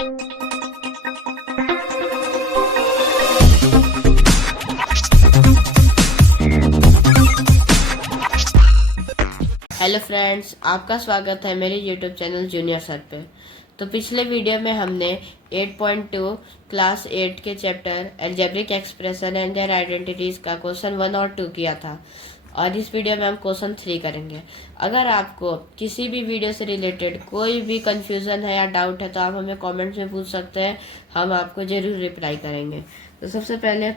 Hello friends, आपका स्वागत है मेरे यूट्यूब चैनल जूनियर सर पे। तो पिछले वीडियो में हमने 8.2 क्लास 8 के chapter algebraic expression and their identities का क्वेश्चन 1 और 2 किया था, और इस वीडियो में हम क्वेश्चन 3 करेंगे। अगर आपको किसी भी वीडियो से रिलेटेड कोई भी कंफ्यूजन है या डाउट है तो आप हमें कॉमेंट्स में पूछ सकते हैं, हम आपको जरूर रिप्लाई करेंगे। तो सबसे पहले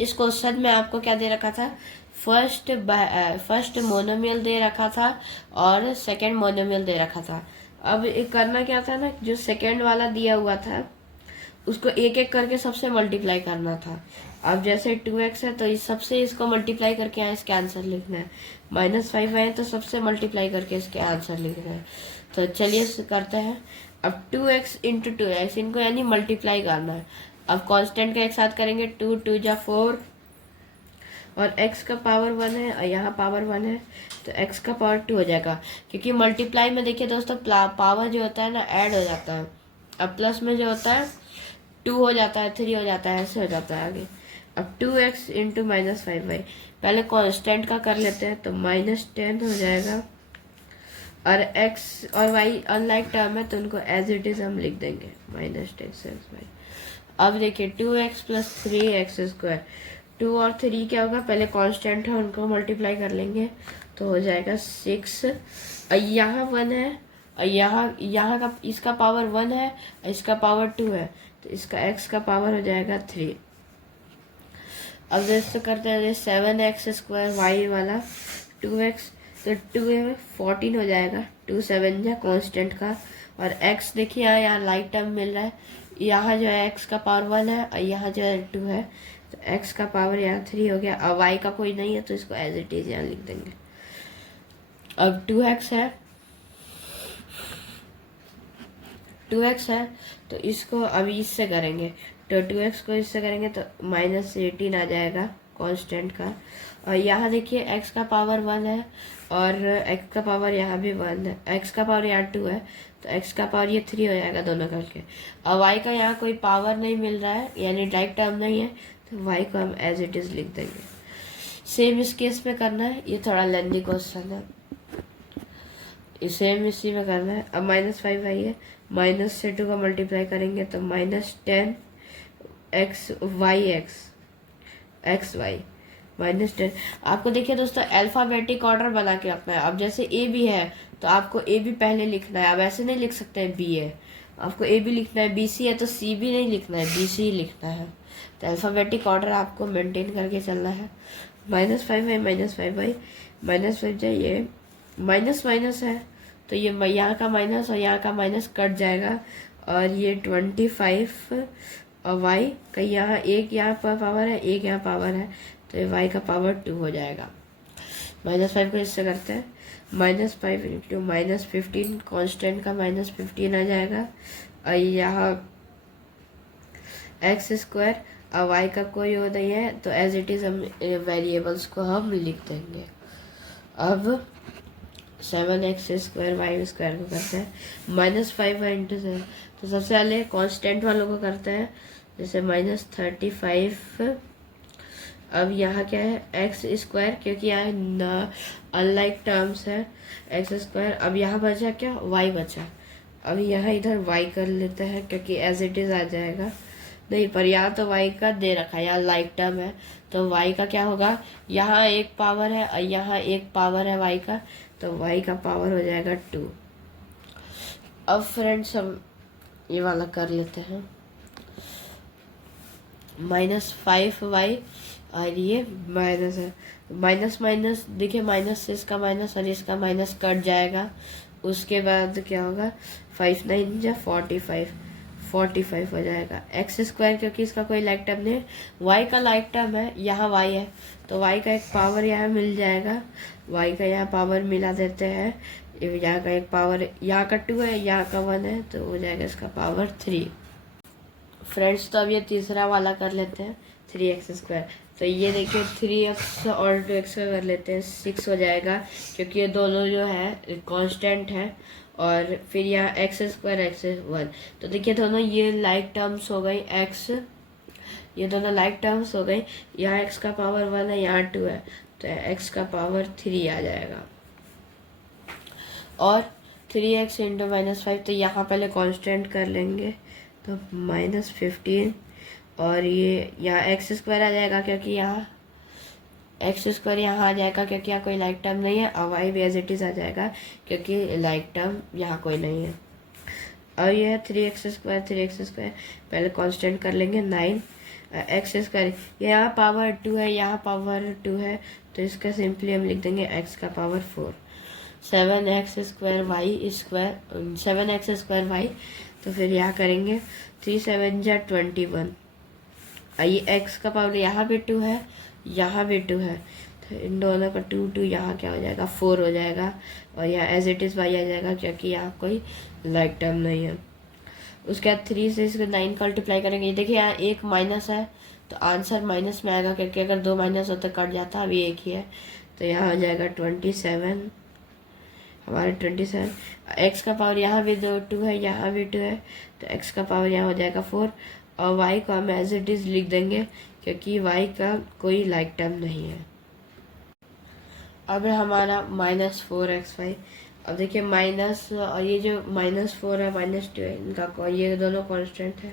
इस क्वेश्चन में आपको क्या दे रखा था, फर्स्ट मोनोमियल दे रखा था और सेकंड मोनोमियल दे रखा था। अब करना क्या था ना, जो सेकंड वाला दिया हुआ था उसको एक एक करके सबसे मल्टीप्लाई करना था। अब जैसे 2x है तो इस सबसे इसको मल्टीप्लाई करके यहाँ इसके आंसर लिखना है। -5 है तो सबसे मल्टीप्लाई करके इसके आंसर लिखना है। तो चलिए करते हैं। अब 2x इंटू 2x इनको यानी मल्टीप्लाई करना है। अब कांस्टेंट का एक साथ करेंगे, 2 2 जा 4 और x का पावर 1 है और यहाँ पावर 1 है तो x का पावर 2 हो जाएगा। क्योंकि मल्टीप्लाई में देखिए दोस्तों, पावर जो होता है ना ऐड हो जाता है। अब प्लस में जो होता है 2 हो जाता है, 3 हो जाता है, ऐसे हो जाता है आगे। अब 2x इंटू -5y, पहले कांस्टेंट का कर लेते हैं तो -10 हो जाएगा। और x और y अनलाइक टर्म है तो उनको एज इट इज हम लिख देंगे -10y। अब देखिए 2x प्लस 3x², 2 और 3 क्या होगा, पहले कांस्टेंट है उनको मल्टीप्लाई कर लेंगे तो हो जाएगा 6। यहाँ 1 है और यहाँ का इसका पावर 1 है और इसका पावर 2 है तो इसका x का पावर हो जाएगा 3। अब जैसे करते हैं 7x² y वाला 2x, तो 2 में 14 हो जाएगा, 2 7 जा कांस्टेंट का। और x देखिए यहाँ लाइक टर्म मिल रहा है, यहाँ जो है x का पावर 1 है और यहाँ जो है 2 है तो x का पावर यहाँ 3 हो गया। अब y का कोई नहीं है तो इसको एज इट इज यहाँ लिख देंगे। अब 2x है तो इसको अभी इससे करेंगे, तो 2x को इससे करेंगे तो -18 आ जाएगा कांस्टेंट का। और यहाँ देखिए x का पावर 1 है और x का पावर यहाँ भी 1 है, x का पावर यहाँ 2 है तो x का पावर ये 3 हो जाएगा दोनों करके। और y का यहाँ कोई पावर नहीं मिल रहा है यानी डायरेक्ट टर्म नहीं है तो y को हम एज इट इज लिख देंगे। सेम इस केस में करना है, ये थोड़ा लेंथी क्वेश्चन है, सेम इसी में करना है। अब -5y है, माइनस से 2 का मल्टीप्लाई करेंगे तो -10 xy -10। आपको देखिए दोस्तों अल्फाबेटिक ऑर्डर बना के रखना है। अब जैसे ए बी है तो आपको ए बी पहले लिखना है, अब ऐसे नहीं लिख सकते हैं बी है, आपको ए बी लिखना है। बी सी है तो सी बी नहीं लिखना है, बी सी लिखना है। तो अल्फाबेटिक ऑर्डर आपको मेंटेन करके चलना है। -5 है, -5y -5 जाइए माइनस माइनस है तो ये यहाँ का माइनस और यहाँ का माइनस कट जाएगा और ये 25 और y का यहाँ एक यहाँ पर पावर है, एक यहाँ पावर है तो ये y का पावर 2 हो जाएगा। -5 को इससे करते हैं, -5 इंटू -15 कॉन्स्टेंट का -15 आ जाएगा और यहाँ x² और y का कोई वो नहीं है तो एज इट इज हम वेरिएबल्स को हम लिख देंगे। अब 7x² y² को करते हैं -5 इंटू 7, तो सबसे पहले कांस्टेंट वालों को करते हैं, जैसे -35। अब यहाँ क्या है x², क्योंकि यहाँ अनलाइक टर्म्स है x²। अब यहाँ बचा क्या, y बचा। अब यहाँ इधर y कर लेते हैं क्योंकि एज इट इज आ जाएगा, नहीं पर यहाँ तो y का दे रखा है, यहाँ लाइक टर्म है तो y का क्या होगा, यहाँ एक पावर है और यहाँ एक पावर है y का तो y का पावर हो जाएगा 2। अब फ्रेंड्स हम ये वाला कर लेते हैं, -5y और ये माइनस है, माइनस माइनस देखिए माइनस से इसका माइनस और इसका माइनस कट जाएगा। उसके बाद क्या होगा, 5 9 जा 45 हो जाएगा। x² क्योंकि इसका कोई लाइक टर्म नहीं है, y का लाइक टर्म है, यहाँ y है तो y का एक पावर यहाँ मिल जाएगा, y का यहाँ पावर मिला देते हैं। यहाँ का एक पावर, यहाँ का 2 है, यहाँ का 1 है तो हो जाएगा इसका पावर 3। फ्रेंड्स तो अब ये तीसरा वाला कर लेते हैं, 3x²। तो ये देखिए 3x और 2x का कर लेते हैं, 6 हो जाएगा क्योंकि ये दोनों जो है कांस्टेंट है और फिर यहाँ एक्स स्क्वायर एक्स 1। तो देखिए दोनों ये लाइक टर्म्स हो गई, एक्स ये दोनों लाइक टर्म्स हो गई। यहाँ एक्स का पावर 1 है, यहाँ 2 है, तो एक्स का पावर 3 आ जाएगा। और 3x इंटू -5, तो यहाँ पहले कांस्टेंट कर लेंगे, तो -15। और ये यहाँ एक्स स्क्वायर आ जाएगा, क्योंकि यहाँ एक्स स्क्वायर यहाँ आ जाएगा क्योंकि यहाँ कोई लाइक टर्म नहीं है। और वाई भी एज इट इज़ आ जाएगा क्योंकि लाइक टर्म यहाँ कोई नहीं है। और ये है 3x स्क्वायर 3x स्क्वायर, पहले कांस्टेंट कर लेंगे 9 एक्स स्क्वायर, यहाँ पावर 2 है, यहाँ पावर 2 है, तो इसका सिंपली हम लिख देंगे x का power 4। 7x square Y square 7x square Y, तो फिर यहाँ करेंगे 3 7 जा 21। ये x का पावर यहाँ भी 2 है, यहाँ भी 2 है, तो इन दोनों का 2 2 यहाँ क्या हो जाएगा 4 हो जाएगा। और यहाँ एज इट इज़ वाई आ जाएगा क्योंकि यहाँ कोई लाइक टर्म नहीं है। उसके बाद 3 से इसको 9 का मल्टीप्लाई करेंगे। देखिए यहाँ एक माइनस है तो आंसर माइनस में आएगा, क्योंकि अगर 2 माइनस होता कट जाता, अभी एक ही है, तो यहाँ हो जाएगा 27 हमारे 27। एक्स का पावर यहाँ भी 2 है, यहाँ भी 2 है, तो एक्स का पावर यहाँ हो जाएगा 4। और वाई को हम एज इट इज़ लिख देंगे क्योंकि वाई का कोई लाइक टर्म नहीं है। अब है हमारा -4x5। अब देखिए माइनस, और ये जो -4 है -2 है, इनका ये दोनों कांस्टेंट है,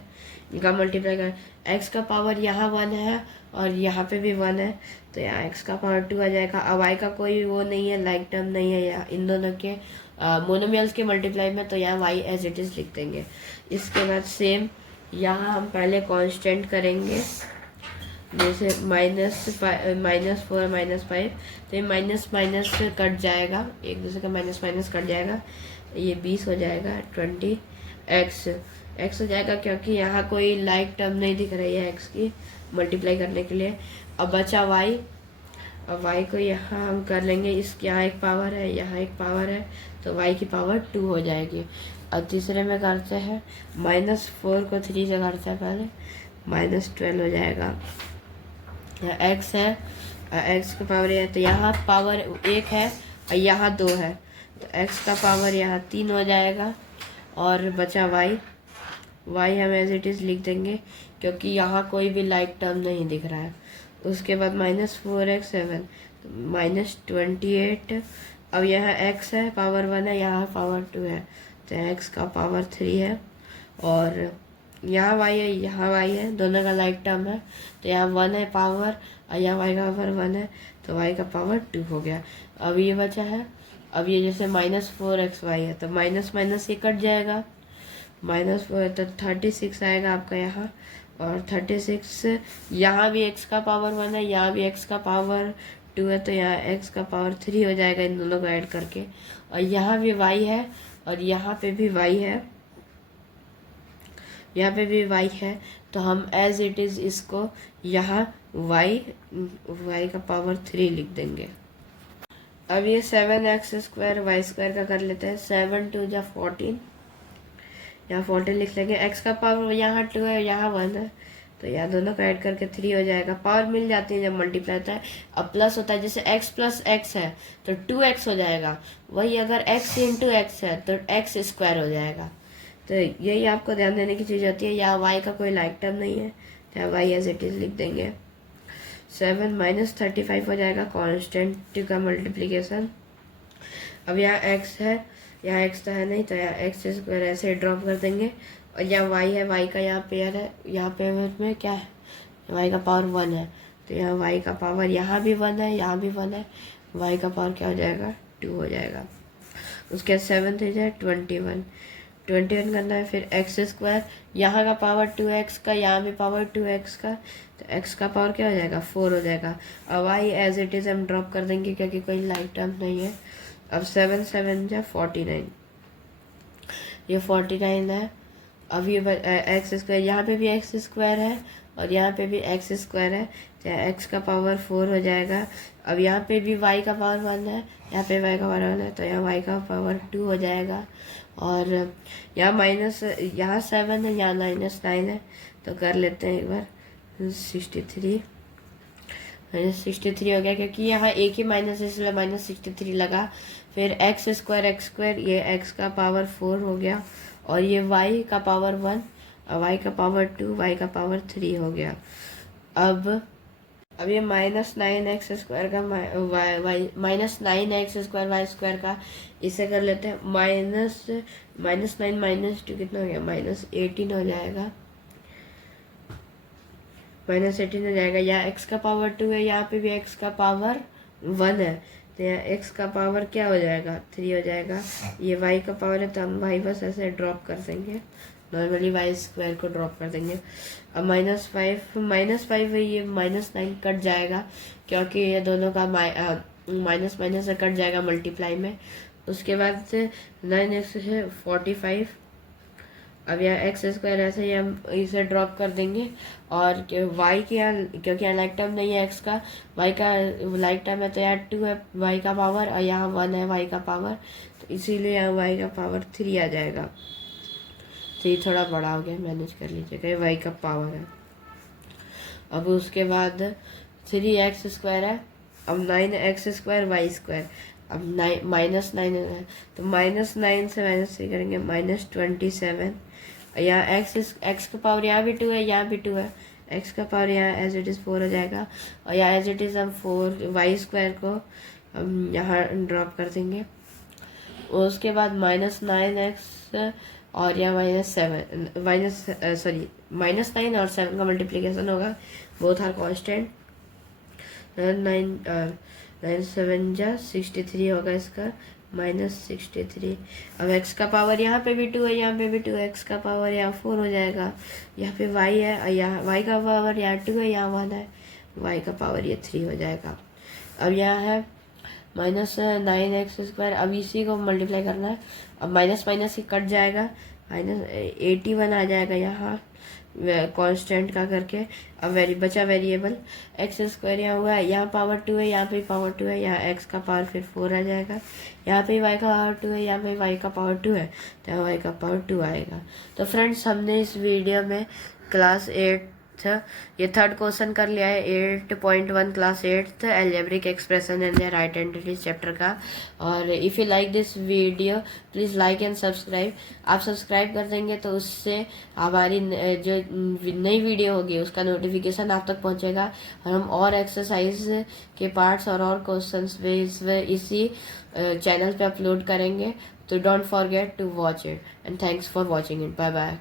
इनका मल्टीप्लाई कर एक्स का पावर यहाँ 1 है और यहाँ पे भी 1 है, तो यहाँ एक्स का पावर 2 आ जाएगा। अब वाई का कोई वो नहीं है, लाइक टर्म नहीं है यहाँ इन दोनों के मोनोमियल्स के मल्टीप्लाई में, तो यहाँ वाई एज इट इज़ लिख देंगे। इसके बाद सेम यहाँ हम पहले कांस्टेंट करेंगे, जैसे -4 -5, तो ये माइनस माइनस कट जाएगा, एक दूसरे का माइनस माइनस कट जाएगा, ये 20 हो जाएगा। 20 एक्स हो जाएगा क्योंकि यहाँ कोई लाइक टर्म नहीं दिख रही है एक्स की मल्टीप्लाई करने के लिए। अब बचा वाई, अब वाई को यहाँ हम कर लेंगे, इसके यहाँ एक पावर है, यहाँ एक पावर है, तो वाई की पावर 2 हो जाएगी। अब तीसरे में करते हैं -4 को 3 से करते हैं पहले, -12 हो जाएगा। एक्स है, एक्स का पावर है, तो यहाँ पावर 1 है और यहाँ 2 है, तो एक्स का पावर यहाँ 3 हो जाएगा। और बचा वाई, वाई हम एज इट इज़ लिख देंगे क्योंकि यहाँ कोई भी लाइक टर्म नहीं दिख रहा है। उसके बाद -4x7 -28। अब यहाँ x है पावर 1 है, यहाँ पावर 2 है, तो x का पावर 3 है। और यहाँ y है, यहाँ y है, दोनों का लाइक टर्म है, तो यहाँ 1 है पावर और यहाँ y का पावर 1 है, तो y का पावर 2 हो गया। अब ये बचा है, अब ये जैसे -4xy है, तो माइनस माइनस ये कट जाएगा, -4 तो 36 आएगा आपका यहाँ। और 36 यहाँ भी x का पावर 1 है, यहाँ भी x का पावर 2 है, तो यहाँ x का पावर 3 हो जाएगा इन दोनों को ऐड करके। और यहाँ भी y है और यहाँ पे भी y है, यहाँ पे भी y है, तो हम एज इट इज़ इसको यहाँ y का पावर 3 लिख देंगे। अब ये 7x स्क्वायर वाई स्क्वायर का कर लेते हैं। 7 2 जा 14, यहाँ 14 लिख लेंगे। x का पावर यहाँ 2 है, यहाँ 1 है, तो यहाँ दोनों का ऐड करके 3 हो जाएगा। पावर मिल जाती है जब मल्टीप्लाई होता है। अब प्लस होता है, जैसे x प्लस x है तो 2x हो जाएगा, वही अगर x इंटू x है तो x स्क्वायर हो जाएगा। तो यही आपको ध्यान देने की चीज़ होती है। यहाँ y का कोई लाइक टर्म नहीं है, तो यहाँ y एज इट इज़ लिख देंगे। 7 -35 हो जाएगा, कांस्टेंट का मल्टीप्लिकेशन। अब यहाँ x है, यहाँ x तो है नहीं, तो यहाँ x स्क्वायर ऐसे ड्रॉप कर देंगे। और यहाँ y है, y का यहाँ पेयर है, यहाँ पेयर में क्या है, y का पावर 1 है, तो यहाँ y का पावर यहाँ भी 1 है, यहाँ भी 1 है, y का पावर क्या हो जाएगा 2 हो जाएगा। उसके 7 थे जाए 21 करना है। फिर एक्स स्क्वायर, यहाँ का पावर 2x का, यहाँ भी पावर 2x का, तो x का पावर क्या हो जाएगा 4 हो जाएगा। अब y एज इट इज़ हम ड्रॉप कर देंगे क्योंकि कोई लाइक टर्म नहीं है। अब 7 7 जा 49, ये 49 है। अब ये एक्स स्क्वायर, यहाँ पे भी एक्स स्क्वायर है और यहाँ पे भी एक्स स्क्वायर है, तो x का पावर 4 हो जाएगा। अब यहाँ पे भी y का पावर 1 है, यहाँ पे y का पावर 1 है, तो यहाँ y का पावर 2 हो जाएगा। और यहाँ माइनस, यहाँ 7 है, यहाँ -9 है, तो कर लेते हैं एक बार। 63 -63 हो गया क्योंकि यहाँ एक ही माइनस है, इसलिए -63 लगा। फिर एक्स स्क्वायर ये एक्स का पावर 4 हो गया, और ये वाई का पावर 1, वाई का पावर 2, वाई का पावर 3 हो गया। अब ये -9x² का -9x² का इसे कर लेते हैं -9 - 2 कितना हो गया, -18 हो जाएगा, -18 हो जाएगा। यहाँ x का पावर 2 है, यहाँ पे भी x का पावर 1 है, तो यहाँ x का पावर क्या हो जाएगा, 3 हो जाएगा। ये y का पावर है, तो हम y बस ऐसे ड्रॉप कर देंगे, नॉर्मली y² को ड्रॉप कर देंगे। अब -5 है, ये -9 कट जाएगा, क्योंकि ये दोनों का माइनस माइनस से कट जाएगा मल्टीप्लाई में। उसके बाद से 9x है 45। अब यहाँ x² ऐसे ही हम इसे ड्रॉप कर देंगे, और y के यहाँ, क्योंकि यहाँ लाइक टाइम नहीं है x का, y का लाइक टाइम है, तो यहाँ 2 है y का पावर, और यहाँ 1 है y का पावर, तो इसीलिए यहाँ y का पावर 3 आ जाएगा। तो ये थोड़ा बड़ा हो गया, मैनेज कर लीजिएगा, y का पावर है। अब उसके बाद 3x² है, अब 9x² y², अब -9 है, तो -9 से -3 करेंगे, -27। यहाँ x का पावर यहाँ भी 2 है, यहाँ भी 2 है, x का पावर यहाँ एज इट इज़ 4 हो जाएगा, और यहाँ एज इट इज़ हम 4y² को हम यहाँ ड्रॉप कर देंगे। उसके बाद -9x और यहाँ -9 और 7 का मल्टीप्लिकेशन होगा, बोथ आर कांस्टेंट। 9 7 जा 63 होगा इसका, -63। अब x का पावर यहाँ पे भी 2 है, यहाँ पे भी 2 है, x का पावर यहाँ 4 हो जाएगा, यहाँ पे y है, और यहाँ y का पावर यहाँ 2 है, यहाँ 1 है, y का पावर ये 3 हो जाएगा। अब यहाँ है -9x², अब इसी को मल्टीप्लाई करना है, अब माइनस माइनस ही कट जाएगा, -81 आ जाएगा यहाँ कांस्टेंट का करके। अब बचा वेरिएबल x² यहाँ हुआ है, यहाँ पावर 2 है, यहाँ पे पावर 2 है, यहाँ x का पावर फिर 4 आ जाएगा, यहाँ पे y का पावर 2 है, यहाँ पे y का पावर 2 है, तो यहाँ y का पावर 2 आएगा। तो फ्रेंड्स, हमने इस वीडियो में क्लास 8 ये थर्ड क्वेश्चन कर लिया है 8.1 class 8 algebraic expression and their identities chapter का। और if you like this video please like and subscribe. आप सब्सक्राइब कर देंगे तो उससे हमारी जो नई वीडियो होगी उसका नोटिफिकेशन आप तक पहुंचेगा, और हम और एक्सरसाइज के पार्ट्स और क्वेश्चंस इसी चैनल पे अपलोड करेंगे। तो don't forget to watch it, and thanks for watching it. Bye bye.